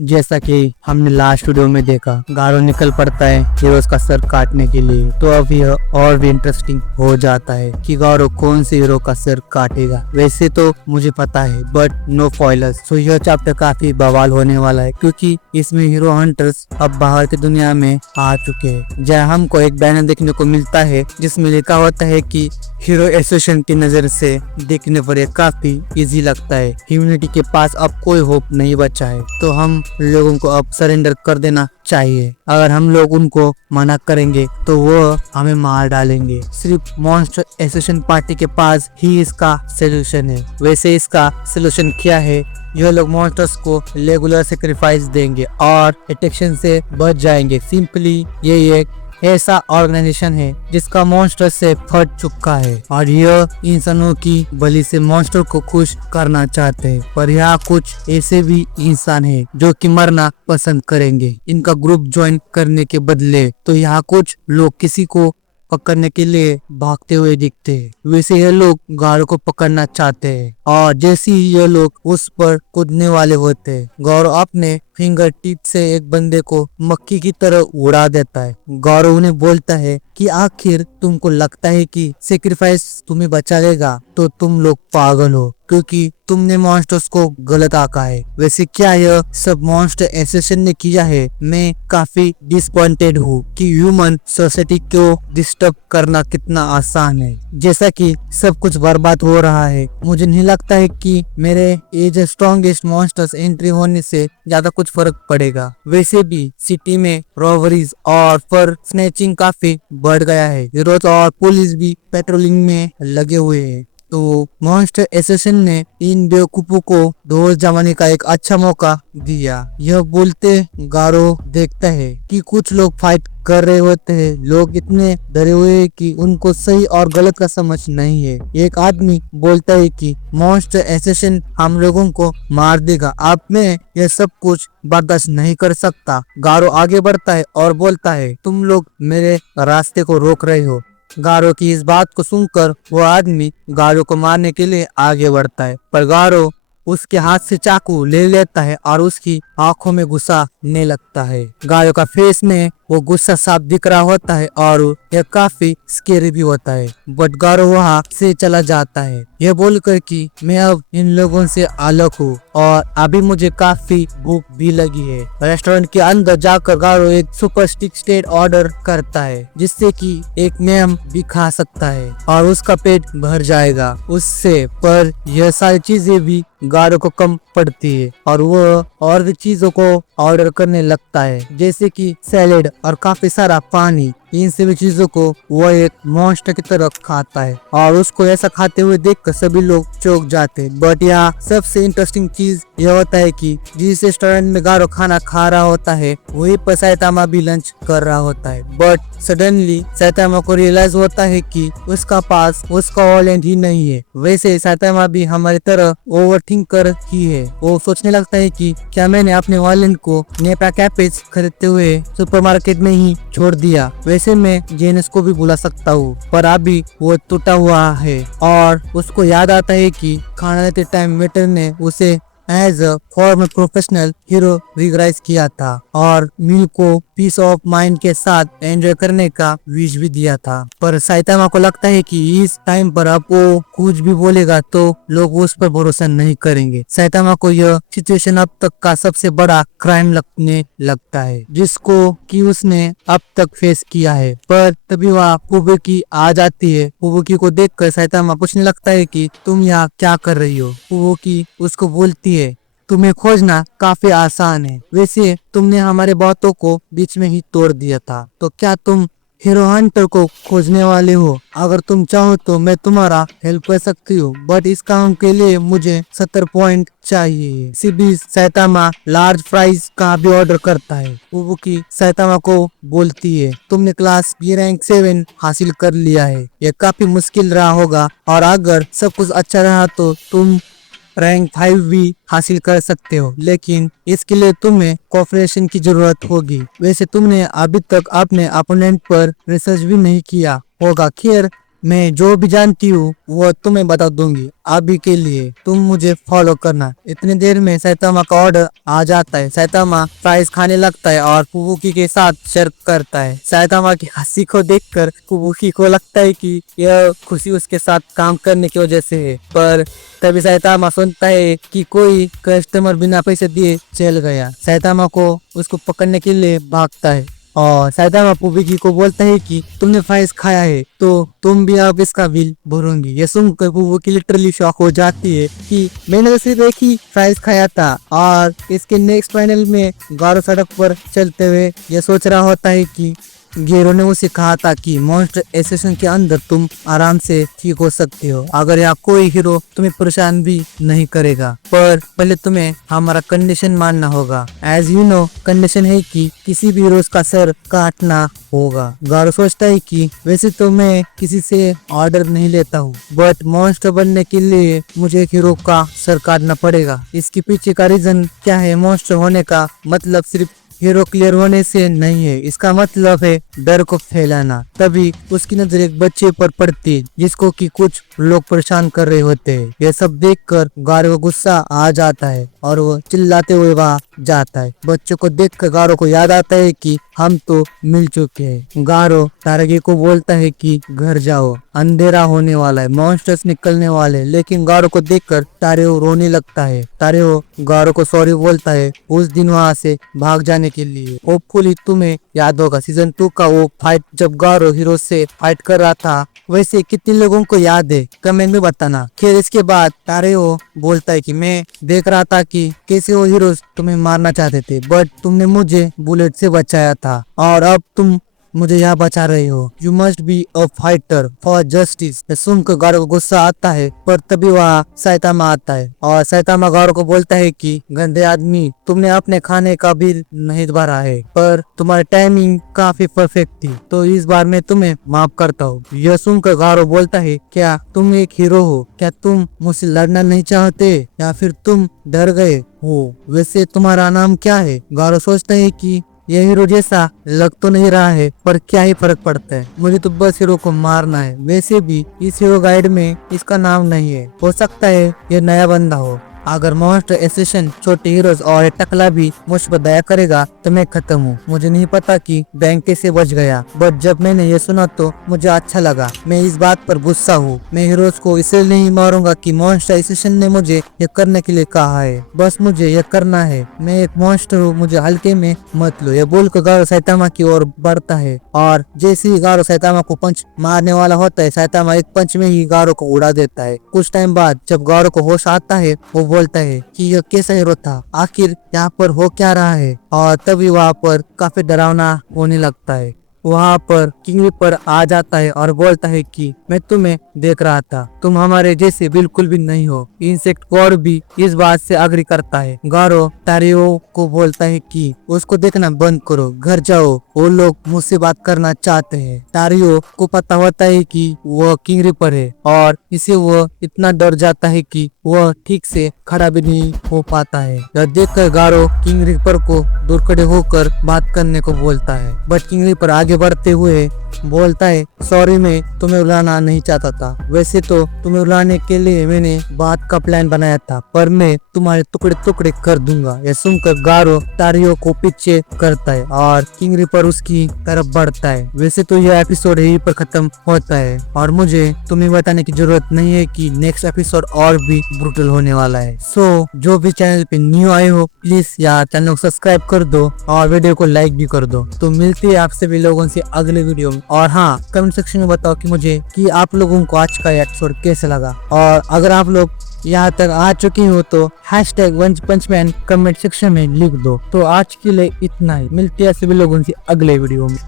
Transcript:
जैसा कि हमने लास्ट वीडियो में देखा, गारो निकल पड़ता है हीरोज का सर काटने के लिए। तो अब यह और भी इंटरेस्टिंग हो जाता है कि गारो कौन से हीरो का सर काटेगा। वैसे तो मुझे पता है, बट नो स्पॉयलर्स। तो यह चैप्टर काफी बवाल होने वाला है, क्योंकि इसमें हीरो हंटर्स अब बाहर की दुनिया में आ चुके हैं। जहाँ हमको एक बैनर देखने को मिलता है जिसमें लिखा होता है कि हीरो एसोसिएशन की नजर से देखने पर यह काफी इजी लगता है। ह्यूमैनिटी के पास अब कोई होप नहीं बचा है, तो हम लोगों को अब सरेंडर कर देना चाहिए। अगर हम लोग उनको मना करेंगे तो वो हमें मार डालेंगे। सिर्फ मॉन्स्टर एसोसिएशन पार्टी के पास ही इसका सोल्यूशन है। वैसे इसका सोल्यूशन क्या है? यह लोग मॉन्स्टर्स को रेगुलर सेक्रीफाइस देंगे और अट्रैक्शन से बच जाएंगे। सिंपली ये एक ऐसा ऑर्गेनाइजेशन है जिसका मॉन्स्टर से फट चुका है और यह इंसानों की बलि से मॉन्स्टर को खुश करना चाहते हैं। पर यहाँ कुछ ऐसे भी इंसान हैं जो कि मरना पसंद करेंगे इनका ग्रुप ज्वाइन करने के बदले। तो यहाँ कुछ लोग किसी को पकड़ने के लिए भागते हुए दिखते हैं। वैसे ये लोग गारो को पकड़ना चाहते हैं और जैसे ही ये लोग उस पर कूदने वाले होते हैं, गारो अपने फिंगर टिप से एक बंदे को मक्खी की तरह उड़ा देता है। गारो उन्हें बोलता है कि आखिर तुमको लगता है कि सेक्रीफाइस तुम्हें बचा लेगा? तो तुम लोग पागल हो, क्योंकि तुमने मॉन्स्टर्स को गलत आंका है। वैसे क्या यह सब मॉन्स्टर एसोसिएशन ने किया है? मैं काफी डिसअपॉइंटेड हूँ कि ह्यूमन सोसाइटी को डिस्टर्ब करना कितना आसान है। जैसा कि सब कुछ बर्बाद हो रहा है, मुझे नहीं लगता है कि मेरे एज स्ट्रॉन्गेस्ट मॉन्स्टर्स एंट्री होने से ज्यादा कुछ फर्क पड़ेगा। वैसे भी सिटी में रॉबरीज और फर स्नैचिंग काफी बढ़ गया है। हीरोज और पुलिस भी पेट्रोलिंग में लगे हुए हैं। तो मॉन्स्टर एसोसिएशन ने इन बेवकूफों को दोस्त जमाने का एक अच्छा मौका दिया। यह बोलते गारो देखता है कि कुछ लोग फाइट कर रहे होते हैं। लोग इतने डरे हुए हैं कि उनको सही और गलत का समझ नहीं है। एक आदमी बोलता है कि मॉन्स्टर एसोसिएशन हम लोगों को मार देगा। अब मैं यह सब कुछ बर्दाश्त नहीं कर सकता। गारो आगे बढ़ता है और बोलता है, तुम लोग मेरे रास्ते को रोक रहे हो। गारो की इस बात को सुनकर वो आदमी गारो को मारने के लिए आगे बढ़ता है, पर गारो उसके हाथ से चाकू ले लेता है और उसकी आंखों में घुसाने लगता है। गारो का फेस में वो गुस्सा साफ दिख रहा होता है और यह काफी स्केरी भी होता है। बट गारो वहाँ से चला जाता है, यह बोलकर कि मैं अब इन लोगों से अलग हूँ और अभी मुझे काफी भूख भी लगी है। रेस्टोरेंट के अंदर जाकर गारो एक सुपर स्टिक स्टेट ऑर्डर करता है, जिससे कि एक मैम भी खा सकता है और उसका पेट भर जाएगा उससे। पर यह सारी चीजें भी गारो को कम पड़ती है और वो और भी चीजों को ऑर्डर करने लगता है, जैसे कि सैलेड और काफी सारा पानी। इन सभी चीजों को वो एक मॉन्स्टर की तरह खाता है और उसको ऐसा खाते हुए देखकर सभी लोग चौंक जाते हैं। बट यहाँ सबसे इंटरेस्टिंग चीज यह होता है कि जिस रेस्टोरेंट में गारो खाना खा रहा होता है, वहीं पर साइतामा भी लंच कर रहा होता है। बट सडनली साइतामा को रियलाइज होता है कि उसका पास उसका वॉलेट ही नहीं है। वैसे साइतामा भी हमारी तरह ओवरथिंकर ही है। वो सोचने लगता है कि क्या मैंने अपने वॉलेट को नेपा कैपेज खरीदते हुए सुपरमार्केट में ही छोड़ दिया? वैसे मैं जेनस को भी बुला सकता हूँ, पर अभी वो टूटा हुआ है और उसको याद आता है कि खाना लेते टाइम वेटर ने उसे as a former professional hero recognise किया था और मील को पीस ऑफ माइंड के साथ एंजॉय करने का विश भी दिया था। पर साइतामा को लगता है कि इस टाइम पर अब वो कुछ भी बोलेगा तो लोग उस पर भरोसा नहीं करेंगे। साइतामा को यह सिचुएशन अब तक का सबसे बड़ा क्राइम लगने लगता है, जिसको कि उसने अब तक फेस किया है। पर तभी वह फुबुकी आ जाती है। फुबुकी को देखकर साइतामा पूछने लगता है कि तुम यहाँ क्या कर रही हो? फुबुकी उसको बोलती है, तुम्हें खोजना काफी आसान है। वैसे तुमने हमारे बातों को बीच में ही तोड़ दिया था, तो क्या तुम हीरो हंटर को खोजने वाले हो? अगर तुम चाहो तो मैं तुम्हारा हेल्प कर सकती हूँ, बट इस काम के लिए मुझे 70 पॉइंट चाहिए। इसी बीच साइतामा लार्ज फ्राइज का भी ऑर्डर करता है। फुबुकी साइतामा को बोलती है, तुमने क्लास बी रैंक 7 हासिल कर लिया है। यह काफी मुश्किल रहा होगा और अगर सब कुछ अच्छा रहा तो तुम रैंक 5 भी हासिल कर सकते हो, लेकिन इसके लिए तुम्हें कोऑपरेशन की जरूरत होगी। वैसे तुमने अभी तक अपने अपोनेंट पर रिसर्च भी नहीं किया होगा। खैर, मैं जो भी जानती हूँ वो तुम्हें बता दूंगी। अभी के लिए तुम मुझे फॉलो करना। इतनी देर में सैतामा का ऑर्डर आ जाता है। सैतामा फ्राइज खाने लगता है और कुबुकी के साथ शेयर करता है। सैतामा की हंसी को देखकर कुबुकी को लगता है कि यह खुशी उसके साथ काम करने की वजह से है, पर तभी सैतामा सुनता है कि कोई कस्टमर बिना पैसे दिए चल गया। सैतामा को उसको पकड़ने के लिए भागता है और सैतामा कुबुकी को बोलता है कि तुमने फ्राइज खाया है तो तुम भी अब इसका बिल भरोगी। ये सुनकर कुबुकी लिटरली शॉक हो जाती है कि मैंने तो सिर्फ एक ही फ्राइज खाया था। और इसके नेक्स्ट पैनल में गारो सड़क पर चलते हुए ये सोच रहा होता है कि गेरो ने उसे कहा था कि मॉन्स्टर एसोसिएशन के अंदर तुम आराम से ठीक हो सकते हो अगर यहाँ कोई हीरो तुम्हें परेशान भी नहीं करेगा, पर पहले तुम्हें हमारा कंडीशन मानना होगा। एज यू नो कंडीशन है कि किसी भी हीरो का सर काटना होगा। गारो सोचता है कि वैसे तो मैं किसी से ऑर्डर नहीं लेता हूँ, बट मॉन्स्टर बनने के लिए मुझे एक हीरो का सर काटना पड़ेगा। इसके पीछे का रीजन क्या है? मॉन्स्टर होने का मतलब सिर्फ हीरो क्लियर होने से नहीं है, इसका मतलब है डर को फैलाना। तभी उसकी नजर एक बच्चे पर पड़ती है जिसको कि कुछ लोग परेशान कर रहे होते हैं। यह सब देखकर गारो को गुस्सा आ जाता है और वो चिल्लाते हुए वहाँ जाता है। बच्चों को देखकर गारो को याद आता है कि हम तो मिल चुके हैं। गारो तारगी को बोलता है कि घर जाओ, अंधेरा होने वाला है, मॉन्स्टर्स निकलने वाले हैं। लेकिन गारो को देखकर तारेओ रोने लगता है। तारेओ गारो को सॉरी बोलता है उस दिन वहाँ से भाग जाने के लिए। होपफुली तुम्हें याद होगा सीजन 2 का वो फाइट जब गारो हीरो से फाइट कर रहा था, वैसे कितने लोगों को याद है कमेंट में बताना। खैर इसके बाद तारेओ बोलता है कि मैं देख रहा था कि कैसे वो हीरोज तुम्हें मारना चाहते थे, बट तुमने मुझे बुलेट से बचाया था और अब तुम मुझे यहाँ बचा रहे हो। You must be a fighter for justice. सुनकर गारो को गुस्सा आता है, पर तभी वहाँ सैतामा आता है और सैतामा गारो को बोलता है कि गंदे आदमी, तुमने अपने खाने का बिल नहीं भरा है, पर तुम्हारी टाइमिंग काफी परफेक्ट थी, तो इस बार मैं तुम्हें माफ करता हूँ। यह सुनकर गारो बोलता है क्या तुम एक हीरो हो? क्या तुम मुझसे लड़ना नहीं चाहते या फिर तुम डर गए हो? वैसे तुम्हारा नाम क्या है? गारो सोचता है कि ये हीरो जैसा लग तो नहीं रहा है, पर क्या ही फर्क पड़ता है, मुझे तो बस हीरो को मारना है। वैसे भी इस हीरो गाइड में इसका नाम नहीं है, हो सकता है ये नया बंदा हो। अगर मॉन्स्टर एसोसिएशन छोटे हीरोज और टकला भी मुझ पर दया करेगा तो मैं खत्म हूँ। मुझे नहीं पता कि बैंक कैसे बच गया, बट जब मैंने ये सुना तो मुझे अच्छा लगा। मैं इस बात पर गुस्सा हूँ। मैं हीरोज को इसलिए नहीं मारूंगा कि मॉन्स्टर एसोसिएशन ने मुझे ये करने के लिए कहा है, बस मुझे ये करना है। मैं एक मॉन्स्टर हूँ, मुझे हल्के में मत लो। ये बोलकर गारो सैतामा की ओर बढ़ता है और जैसे ही गारो सैतामा को पंच मारने वाला होता है, सैतामा एक पंच में ही गारो को उड़ा देता है। कुछ टाइम बाद जब गारो को होश आता है, वो बोलता है कि यह कैसा हीरो था, आखिर यहाँ पर हो क्या रहा है। और तभी वहाँ पर काफी डरावना होने लगता है। वहाँ पर किंग रिपर आ जाता है और बोलता है कि मैं तुम्हें देख रहा था, तुम हमारे जैसे बिल्कुल भी नहीं हो। इंसेक्ट कॉर भी इस बात से अग्री करता है। गारो तारेओ को बोलता है कि उसको देखना बंद करो, घर जाओ, वो लोग मुझसे बात करना चाहते हैं। तारेओ को पता होता है कि वह किंग रिपर है और इसे वह इतना डर जाता है कि वह ठीक से खड़ा भी नहीं हो पाता है। यह देखकर गारो किंग रिपर को दूर खड़े होकर बात करने को बोलता है, बट किंग रिपर आगे बढ़ते हुए बोलता है सॉरी, मैं तुम्हें रुलाना नहीं चाहता था। वैसे तो तुम्हें रुलाने के लिए मैंने बात का प्लान बनाया था, पर मैं तुम्हारे टुकड़े टुकड़े कर दूंगा। यह सुनकर गारो तारियो को पीछे करता है और किंग रिपर उसकी तरफ बढ़ता है। वैसे तो यह एपिसोड यहीं पर खत्म होता है और मुझे तुम्हें बताने की जरूरत नहीं है कि नेक्स्ट एपिसोड और भी ब्रूटल होने वाला है। सो जो भी चैनल पे न्यू आए हो प्लीज यार चैनल को सब्सक्राइब कर दो और वीडियो को लाइक भी कर दो। तो मिलती है आप सभी लोगों से अगले वीडियो में। और हाँ, कमेंट सेक्शन में बताओ कि मुझे कि आप लोगों को आज का एपिसोड कैसा लगा। और अगर आप लोग यहाँ तक आ चुके हो तो #OnePunchMan कमेंट सेक्शन में लिख दो। तो आज के लिए इतना ही, मिलते हैं सभी लोगों से अगले वीडियो में।